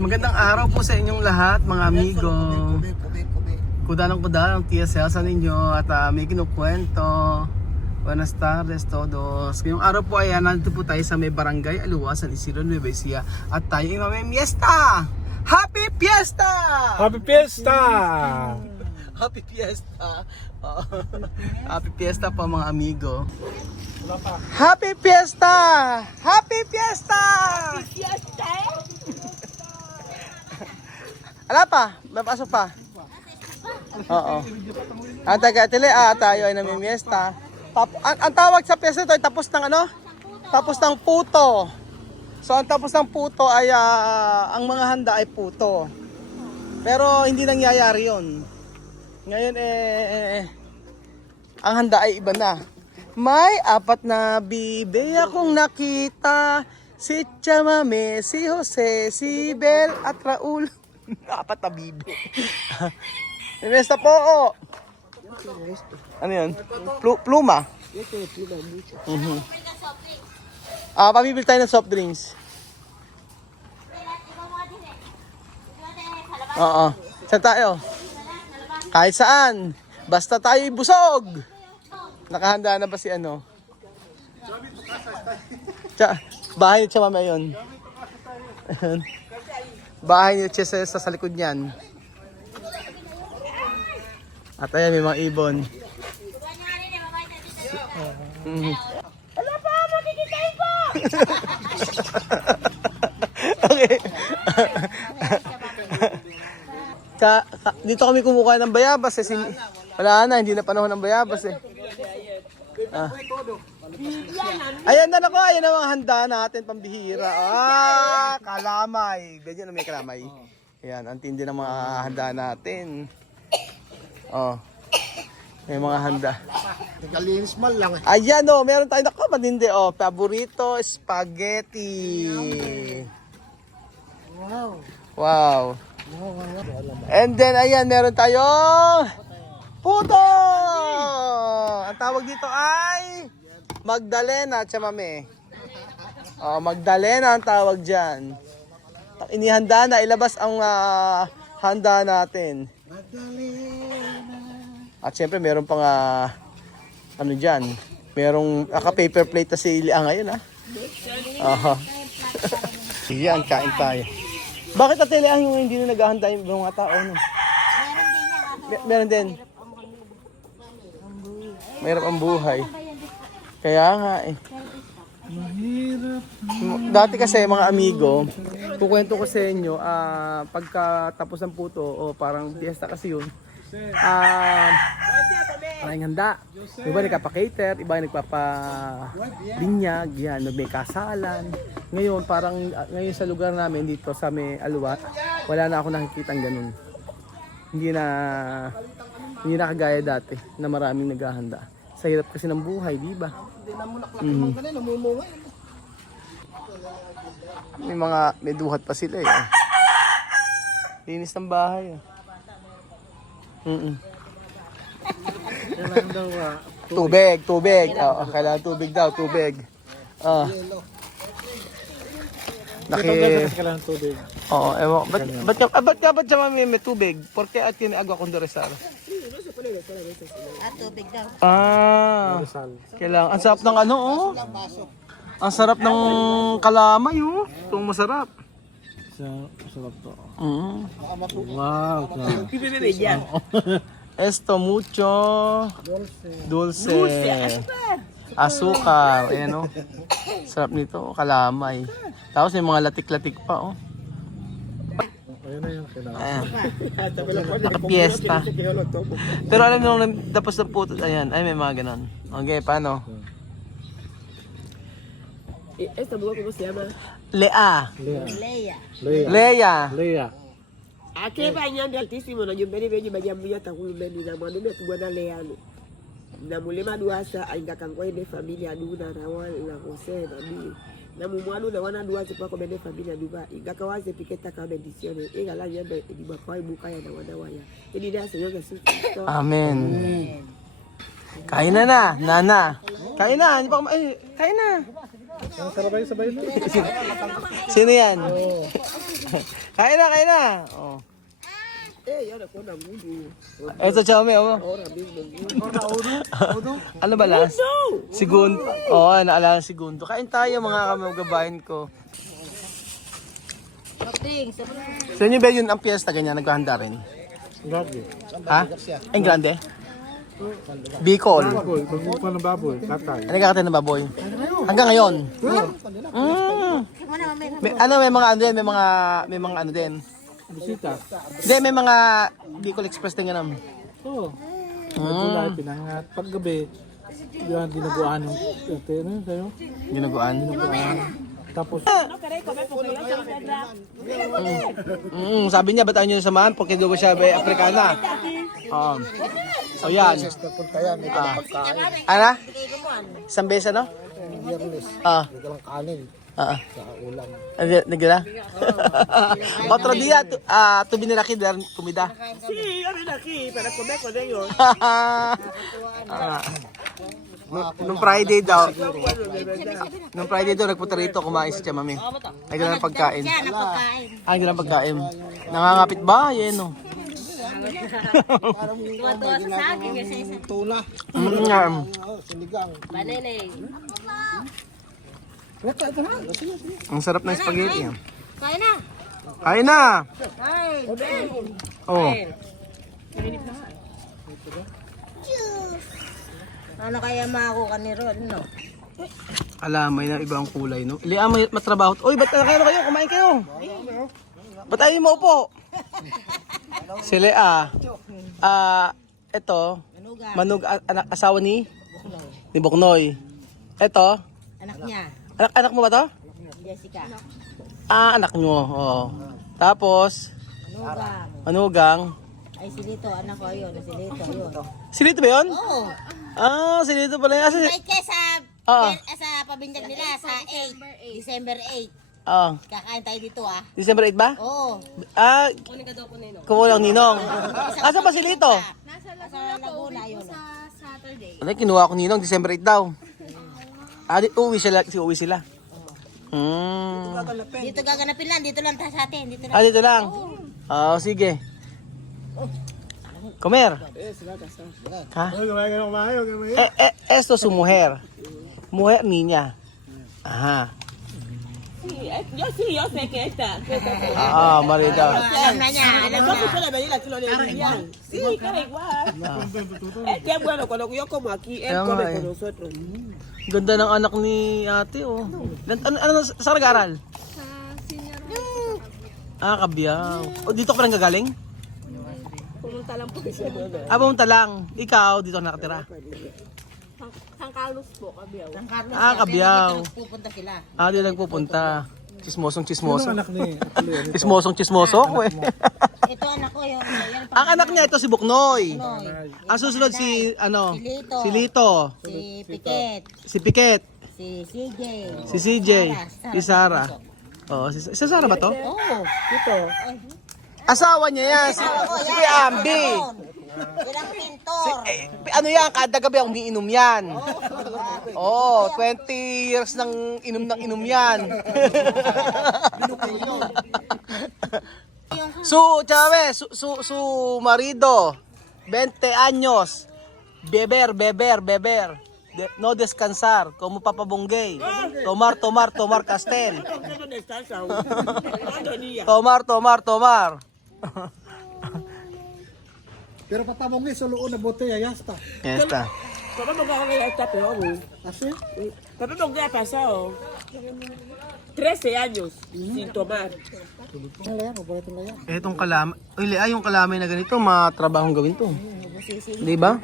Magandang araw po sa inyong lahat mga amigo. Kudalang TSL sa ninyo at may kinukwento. Buenas tardes todos. Ngayong araw po ay nandito po tayo sa may barangay Aluwa, San Isidro, Nueva Ecija. At tayo ay may fiesta! Happy Fiesta! Happy Fiesta! Happy Fiesta! Happy Fiesta po mga amigo. Happy Fiesta! Happy Fiesta! Happy Fiesta! Ala pa, mapasok pa. Oo. Ang taga-tili, tayo ay namimiesta. Ang tawag sa piyesta ito ay tapos ng ano? Tapos ng puto. So ang tapos ng puto ay ang mga handa ay puto. Pero hindi nangyayari yon. Ngayon ang handa ay iba na. May apat na bibe akong nakita. Si Chamame, si Jose, si Bel at Raul. Apat na bibe. Mesta po. Ano yun? Pluma. Pabibili tayo ng soft drinks. Oo. Saan tayo? Kahit saan. Basta tayo busog. Nakahanda na ba si ano? Bahay ni Chamame yun. Bahay ni Chese sa likod niyan. At ayan, may mga ibon. Wala pa! Makikitayin po! Okay. Dito kami kumukuha ng bayabas. Wala na, hindi na panahon ng bayabas eh. Ayan na ako, ayan ang mga handa natin pambihira. Kalamay. Ganyan na may kalamay. Ayan, ang tindi ng mga handa natin. May mga handa. Kalinis man lang. Ayan meron tayong matindi paborito, spaghetti. Wow. And then ayan, meron tayong puto. Ang tawag dito ay Magdalena, Chamame. Magdalena ang tawag dyan. Inihanda na, ilabas ang handa natin. At syempre meron pang ano dyan, merong paper plate na si Ilia ngayon Yan, kain tayo. Bakit Ate Liang yung hindi na naghahanda yung mga tao? No? Meron din. Mahirap ang buhay. Kaya nga mahirap. Dati kasi mga amigo, kukwento ko sa inyo, pagkatapos ng puto, parang fiesta kasi yun. Maraming handa. Iba nagpapa-cater, iba nagpapa-binyag, yan, may kasalan. Ngayon, ngayon sa lugar namin dito sa may Aluwa, wala na ako nakikitang ganun. Hindi na kagaya dati na maraming naghahanda. Sa hirap kasi ng buhay, di ba? May duhat pa sila Linis ng bahay Tubig. Kailangan tubig daw, tubig. Kailangan tubig. Ewan. Ba't siya may tubig? Porque at yun agwa kong doresar. Tubig daw. Kailangan. Ang sarap ng Ang sarap ng kalamay Itong masarap. Masarap to. Wow. Bibili yan. Esto mucho dulce. Asukar. Ayan Sarap nito, kalamay. Tapos may mga latik-latik pa Ayun na yung kailangan. Naka-fiesta. Pero alam nyo, tapos na puto, ayan, may mga ganon. Okay, paano? Esta buka ¿cómo se llama? Lea. Aquí bañando altísimo na yung beni banya takulu beni na manu me tuwa na leano. Na mulema duasa ainda kankoy de familia duna na wala na Jose na bi. Na mumwanu na wana duasa kwa bene familia duba. Igaka waze piketa ka bendizione. Iga la yende di bakwai buka ya na wana waya. Idi da sa yoga su. Amen. Kain na, Nana. Kain na, hindi pa kain na. Sabay na. Sino yan? Kain na. Oh. Yan ako na mudo. Ito, Chome, oh. Ora mismo. Ano ba last? Segundo. Oo, naalala segundo. Kain tayo mga kamagabayan ko. Sa inyo ba yun ang piyesta ganyan, naghahanda rin? Grabe. Ha? Ang grande? Bicol. Baboy, magmumpa ng baboy, tatay. Ano kakatay ng baboy? Hanggang ngayon? May mga ano din, may mga ano din. Bisita. Hindi, may mga Bicol Express din ganun. Oo. July, pinangat. Paggabi, yan, dinaguan yung ano sa'yo? Ginuguan. Tapos, Sabi niya, ba't ayaw niyo samahan? Porque doon siya ay Afrikana. So yan. Ano? Isang beses, ano? kanin. Sa ulam. Nagila? Otro dia, tu biniraki dar kumida. Sí, yo vine aquí para comer con ellos. Nung Friday daw, nagpunta rito, kumain si Chamami. Ay, ganun ang pagkain. Ay, ganun ang pagkain. Nangangapit ba? Yan, no. Tuwa-tuwa sa saging kasi sa Tuna. sinigang. Banene. Ang sarap ng spaghetti. Kaya na. Kain na! Oh. Ano kaya makuha ni Ron, no? Alamay na ibang kulay, no? Ili, may matrabaho. Uy, ba't kayo? Kumain kayo. Ba't ayaw mo upo? Sila, eto, Manug, anak, asawa ni Buknoy. Eto, Anak niya, anak mo ba to? Jessica. Anak nyo. Oh. Tapos, Manugang. Manugang. Ay, si Lito, anak ko yun. Si Lito, yun. Si Lito ba yun? Oo. Si Lito pala yan. Kahit kaya sa pabindag nila sa 8, December 8. Kakain tayo dito, December 8 ba? Oo. Kumulang Ninong. Asa ba si Lito? Nasa Laguna, yun. Ano, kinuha ko Ninong, December 8 daw. Uwi sila. Dito gaganapin lang, dito lang sa atin. Dito lang. Dito lang. Sige. Comer. Ha? Esto su mujer. Mujer niña. Ajá. Yo sí, yo sé que esta. Marida. Alam na niya, alam No na. se puede venir la chula de igual. Sí, cara igual. Es que bueno, cuando yo como aquí, él Kaya come nga, con nosotros. Ganda ng anak ni ate, oh. Ano sa nag-aaral? Kabiyaw. Dito ka pa lang gagaling? Pumunta lang po siya doon. Pumunta lang. Ikaw, dito ka nakatira. San Carlos po, Kabiyaw. San Carlos. Kabiyaw. Dito pupunta sila. Di nagpupunta. Chismosong. anak ni Chismosong. Ito anak ko yun. Yan, Ang anak niya ito si Buknoy. Pinoy. Ang susunod si Si Lito, Si Piquet. si Piquet, Si CJ. si CJ, si Sarah. Si Sarah ba to? Oo. Asawa niya yan, si Kuya Ambi. Ilang pintor. Ano yan, kada gabi umiinom yan. 20 years nang inom yan. Su marido, 20 años, beber. No descansar, como papabonggay. Tomar castel. ¿Dónde está Saúl? ¿Cuándo día? Tomar. Pero papabongay sa loob na botella, yasta. Esta. ¿Cómo me va a ver esta peor? Kasi? ¿Cómo me ha pasado? 13 años sin tomar. Etong kalamay. Yung kalamay na ganito, matrabahong gawin to. Di ba?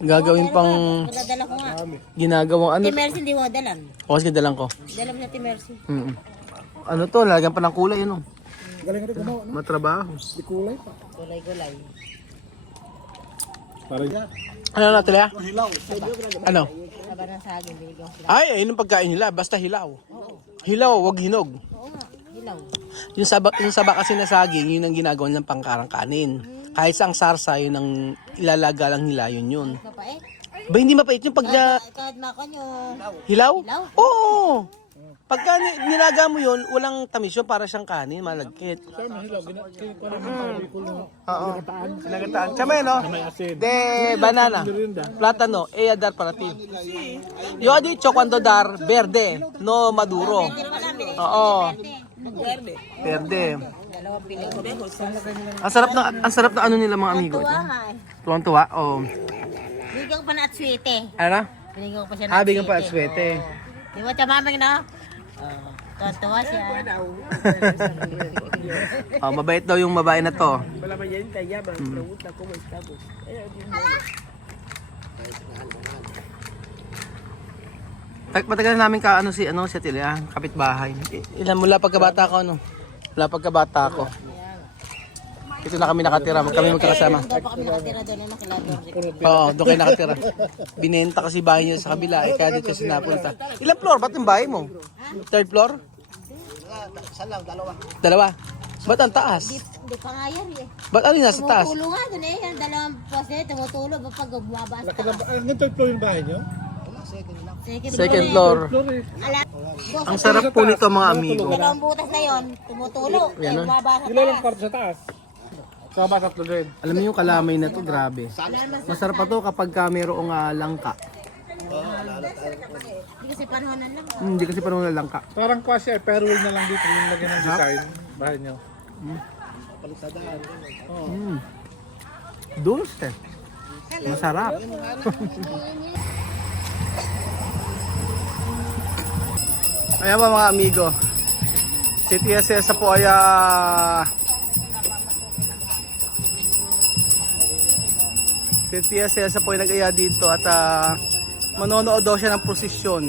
Gagawin pang Dala ko nga. ginagawang ano. Ti Mercy, hindi mo dalan. Sige, dalang ko. Dala mo na Ti Mercy. Ano to, lalagyan pa ng kulay, ano? Galing rin gumawa, no? Matrabaho. Di kulay pa. Gulay-gulay. Para yan. Ano natin, ya? Ano? Saba ng saging, binigyan ko sila. Ayun ang pagkain nila, basta hilaw. Hilaw, wag hinog. Oo nga, hilaw. Yung saba kasi na saging, yun ang ginagawa nilang pangkarang kanin. Kahit sa ang sarsa, yun ang ilalaga lang nila, yun. Mapait. Ba, hindi mapait yung pag Kahit makon yung... hilaw? Hilaw? Oo! Pagka nilaga mo yun, walang tamis yun, para siyang kanin, malagkit. Sir, mahilaw. Ko naman sabi ko lang. Oo. Nagataan. Nagataan. Tsama yun, no? May asin. De banana, plátano, e dar para ti. Yo ha dicho cuando dar verde, no maduro. Oo. Verde. Verde. Conejo, salsa. Ang sarap na ano nila mga amigo. Tuwang-tuwa. Oh. Binigyan ko pa na at swete. Ano? Binigyan ko pa siya na Bigyan pa at swete. Di ba chamameng no? Tuwa siya. Oh, mabait daw yung babae na to. Por la mañanita llama, pregunta cómo estamos. Matagal namin ka ano si Atilia, kapitbahay. Ilan mula pagkabata ko ano? Mula pagkabata ko. Ito na kami nakatira, kami magkakasama. Doon pa kami nakatira doon na nakilala. Oo, doon kayo nakatira. Binenta kasi bahay niya sa kabila, kaya dito siya napunta. Ilang floor? Ba't yung bahay mo? Third floor? Dalawa. Ba't ang taas? Hindi pa nga yan eh. Ba't alin nasa taas? Tumutulo nga doon eh. Yung dalawang pwede tumutulo pag bumaba sa taas. Anong third floor yung bahay nyo? Second floor. Floor eh. Ang sarap po nito mga amigo. Dalawang butas na yon tumutulo. Eh, bumaba sa Ilan lang taas. kwarto sa taas? Kaba sa floor rin. Alam niyo yung kalamay na to, grabe. Masarap pa to kapag mayroong langka. Hindi kasi panahonan lang. Hindi kasi panahon na langka. Parang kasi pero na lang dito yung lagyan ng design. Bahay nyo. Dulce. Masarap. Ayan ba mga amigo. Si Tia Cesa po ay si Tia Cesa po ay nag-aya dito at manonood daw siya ng prosesyon.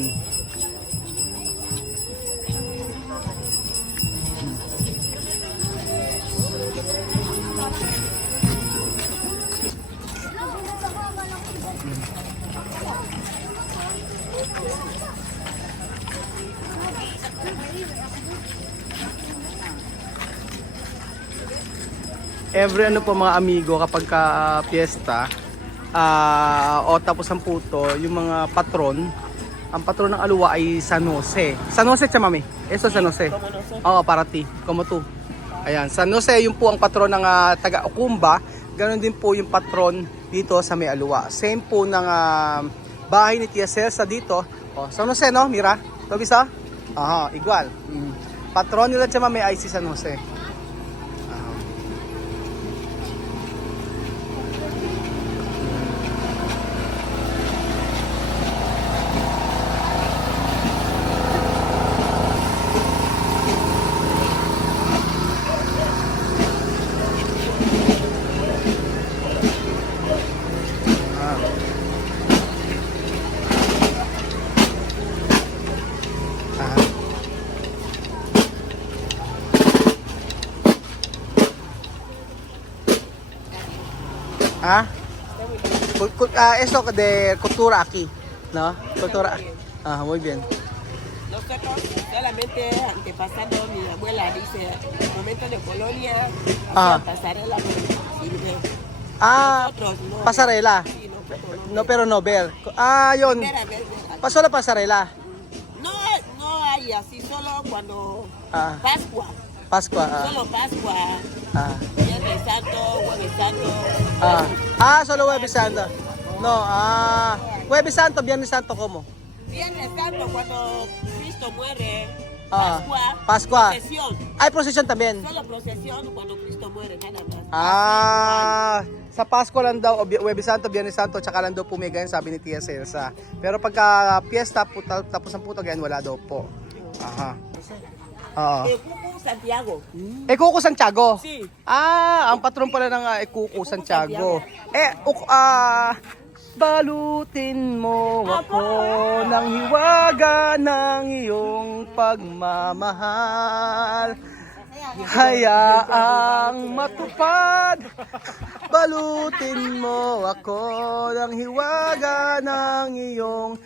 Every ano po mga amigo kapag ka piyesta o tapos ang puto, yung mga patron, ang patron ng Aluwa ay San Jose. San Jose chamami. Eso San Jose. Oo, para ti. Como tu. Ayan, San Jose yung po ang patron ng taga Okumba. Ganon din po yung patron dito sa May Aluwa. Same po ng bahay ni Tia Celsa dito. Oh, San Jose no, mira. To bisa? Aha, igual. Patron nila chamami ay si San Jose. Ah? Esto de cultura aquí, ¿no? Cultura. Ah, muy bien. Nosotros solamente antepasando, mi abuela dice, momento de colonia, Ah. pasarela sirve. Ah, Nosotros no. pasarela. Sí, nosotros no. No, pero no ver. Ah, yun. Primera vez, Pasó la pasarela. no, no hay así, solo cuando Ah, Pascua, Pascua. solo Pascua, Ah. Viernes Santo, Jueves Santo. Solo Hueves Santo. No, Hueves Santo, Viernes Santo, ¿cómo? Viernes Santo cuando Cristo muere. Ah, Pascua. Pascua. Procesión. Hay procesión también. Solo procesión cuando Cristo muere, nada más. Sa Pasko lang daw, o Huwebes Santo, Biyernes Santo, tsaka lang daw pumigayan, sabi ni Tia Celsa. Pero pagka piyesta, tapos ang puto, ganyan, wala daw po. Aha. Oo. Cucu Santiago. Ekuko Santiago. Sí. Ang patron pala ng Ekuko Santiago. Balutin mo ako ng hiwaga ng iyong pagmamahal. Hayaang matupad. Balutin mo ako ng hiwaga ng iyong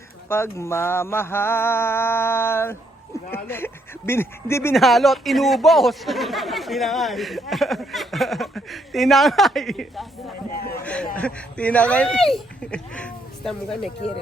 pagmamahal. Hindi binalot, inubos. Tinangay. Tinangay. Tinangay. Esta mujer me quiere.